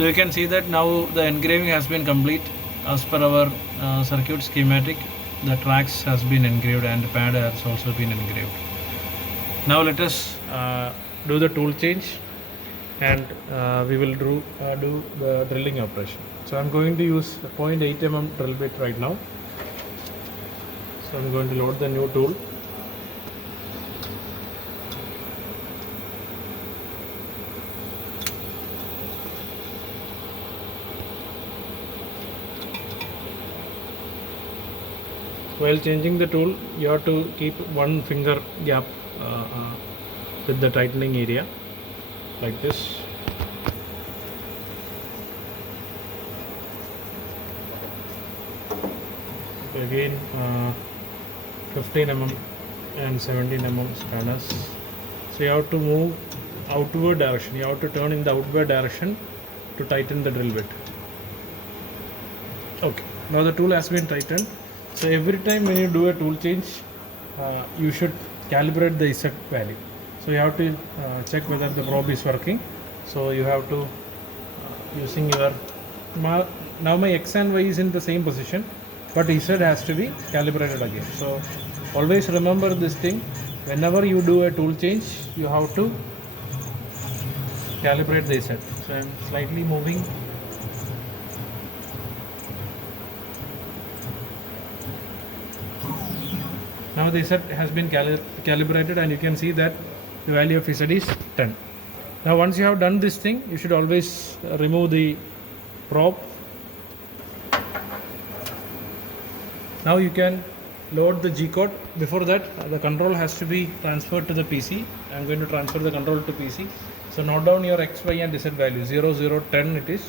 So you can see that now the engraving has been complete as per our circuit schematic. The tracks has been engraved and the pad has also been engraved. Now let us do the tool change, and we will do the drilling operation. So I'm going to use a 0.8 mm drill bit right now. So I'm going to load the new tool. While changing the tool, you have to keep one finger gap with the tightening area like this. Again 15 mm and 17 mm spanners. So you have to move outward direction. You have to turn in the outward direction to tighten the drill bit. Okay, now the tool has been tightened. So every time when you do a tool change, you should calibrate the Z value. So you have to check whether the probe is working. So you have to using your now my X and Y is in the same position, but Z has to be calibrated again. So always remember this thing. Whenever you do a tool change, you have to calibrate the Z. So I'm slightly moving. Now the Z has been calibrated, and you can see that the value of Z is 10. Now once you have done this thing, you should always remove the probe. Now you can load the G code. Before that, the control has to be transferred to the PC. I am going to transfer the control to PC. So note down your X, Y and Z value. 0, 0, 10 it is.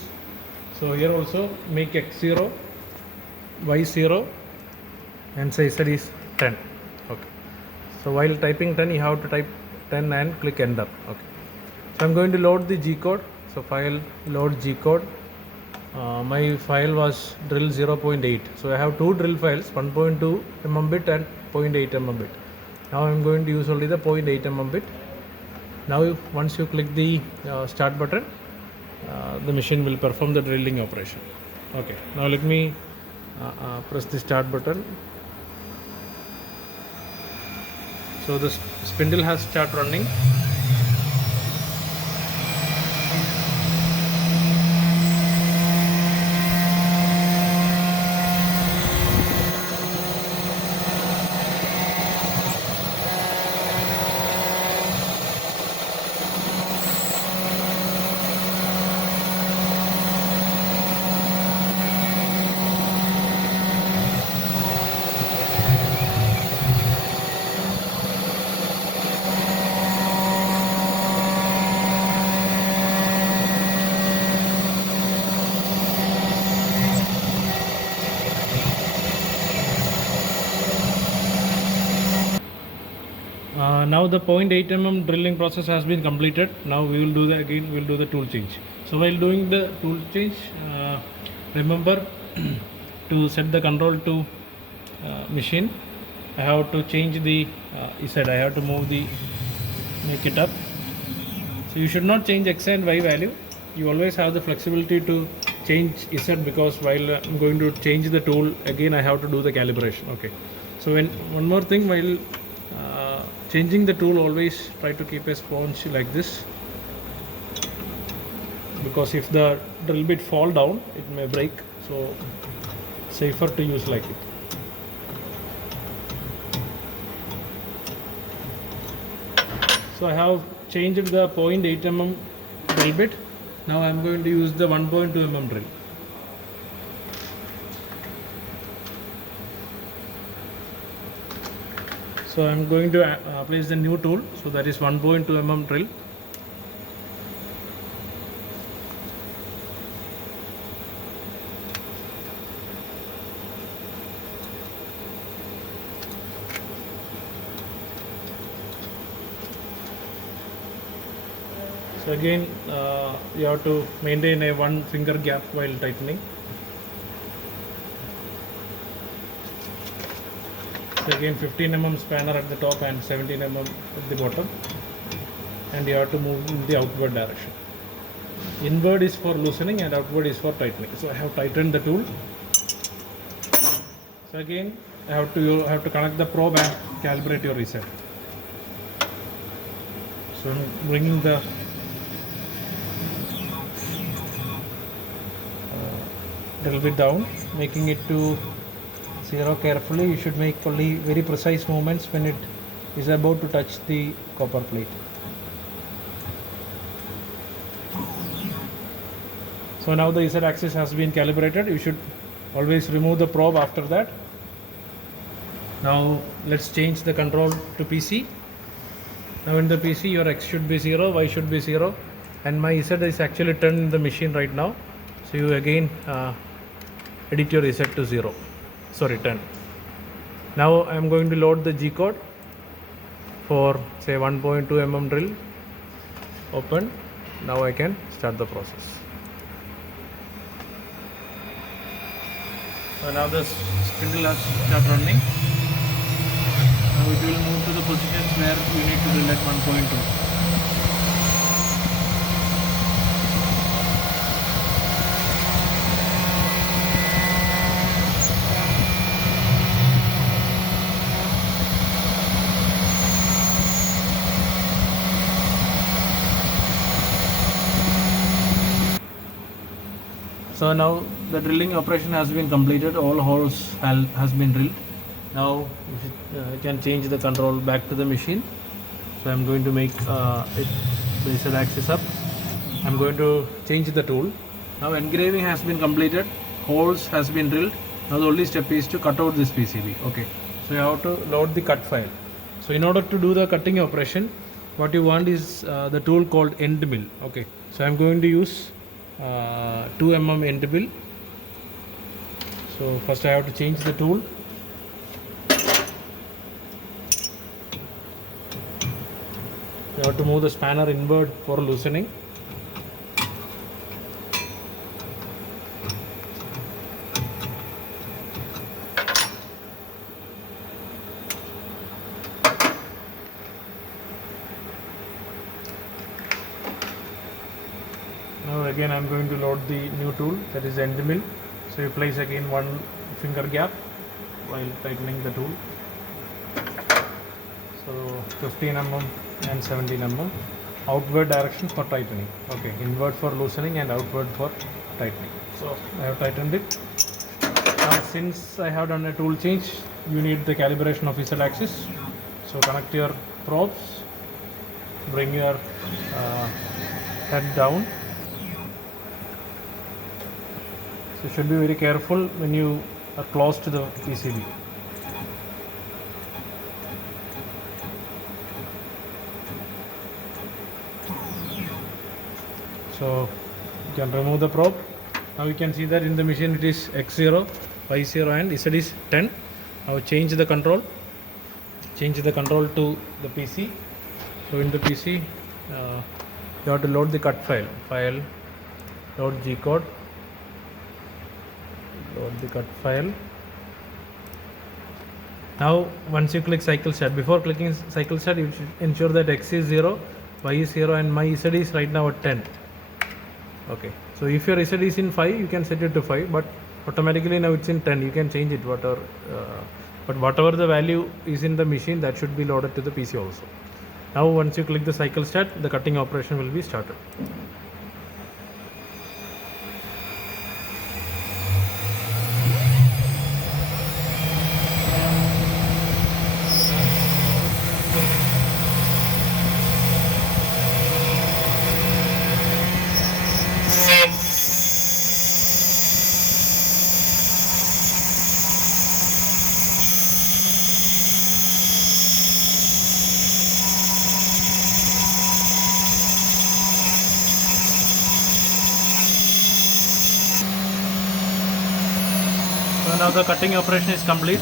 So here also make X 0, Y 0 and say Z is 10. Okay. So while typing 10, you have to type 10 and click enter. Okay. So I'm going to load the G code. So file load G code. My file was drill 0.8. So I have two drill files, 1.2 mm bit and 0.8 mm bit. Now I'm going to use only the 0.8 mm bit. Now once you click the start button, the machine will perform the drilling operation. Okay. Now let me press the start button. So the spindle has started running. Now the 0.8 mm drilling process has been completed. Now we will do the tool change. So while doing the tool change, remember to set the control to machine. I have to change the Z. I have to make it up. So you should not change X and Y value. You always have the flexibility to change Z, because while I'm going to change the tool again, I have to do the calibration. Okay. So one more thing, while changing the tool, always try to keep a sponge like this, because if the drill bit fall down, it may break. So safer to use like it. So I have changed the 0.8 mm drill bit. Now I am going to use the 1.2 mm drill. So I am going to place the new tool. So that is 1.2 mm drill. So again, you have to maintain a one finger gap while tightening. So again, 15 mm spanner at the top and 17 mm at the bottom, and you have to move in the outward direction. Inward is for loosening and outward is for tightening. So I have tightened the tool. So again you have to connect the probe and calibrate your reset. So I'm bringing the little bit down, making it to 0 carefully. You should make only very precise movements when it is about to touch the copper plate. So now the Z axis has been calibrated. You should always remove the probe after that. Now let's change the control to PC. Now in the PC your X should be 0, Y should be 0, and my Z is actually 10 in the machine right now. So you again edit your Z to 10. Now I am going to load the G code for say 1.2 mm drill. Open. Now I can start the process. So now the spindle has started running. Now it will move to the positions where you need to drill at 1.2. So now the drilling operation has been completed. All holes has been drilled. Now you can change the control back to the machine. So I'm going to make the Z axis up. I'm going to change the tool. Now engraving has been completed. Holes has been drilled. Now the only step is to cut out this PCB. Okay. So you have to load the cut file. So in order to do the cutting operation, what you want is the tool called end mill. Okay. So I'm going to use 2 mm end mill. So first I have to change the tool. You have to move the spanner inward for loosening. Now again I am going to load the new tool, that is end mill. So you place again 1 finger gap while tightening the tool. So 15 mm and 17 mm. Outward direction for tightening. Okay, inward for loosening and outward for tightening. So I have tightened it. Now since I have done a tool change, you need the calibration of Z axis. So connect your probes, bring your head down. So you should be very careful when you are close to the PCB. So you can remove the probe. Now you can see that in the machine it is X0, Y0 and Z is 10. Now change the control. Change the control to the PC. So in the PC you have to load the cut file. Load G code. Load the cut file. Now once you click cycle start, before clicking cycle start you should ensure that X is 0, Y is 0 and my Z is right now at 10. Okay, so if your Z is in 5 you can set it to 5, but automatically now it's in 10. You can change it but whatever the value is in the machine, that should be loaded to the PC also. Now once you click the cycle start, the cutting operation will be started. So now the cutting operation is complete.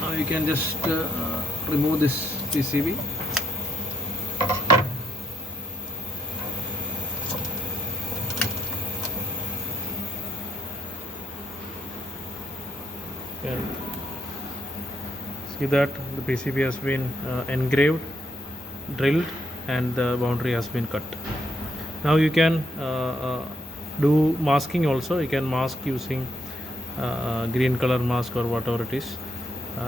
Now you can just remove this PCB. can see that the PCB has been engraved, drilled, and the boundary has been cut. Now you can do masking also. You can mask using green color mask or whatever it is.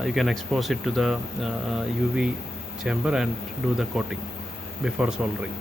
You can expose it to the UV chamber and do the coating before soldering.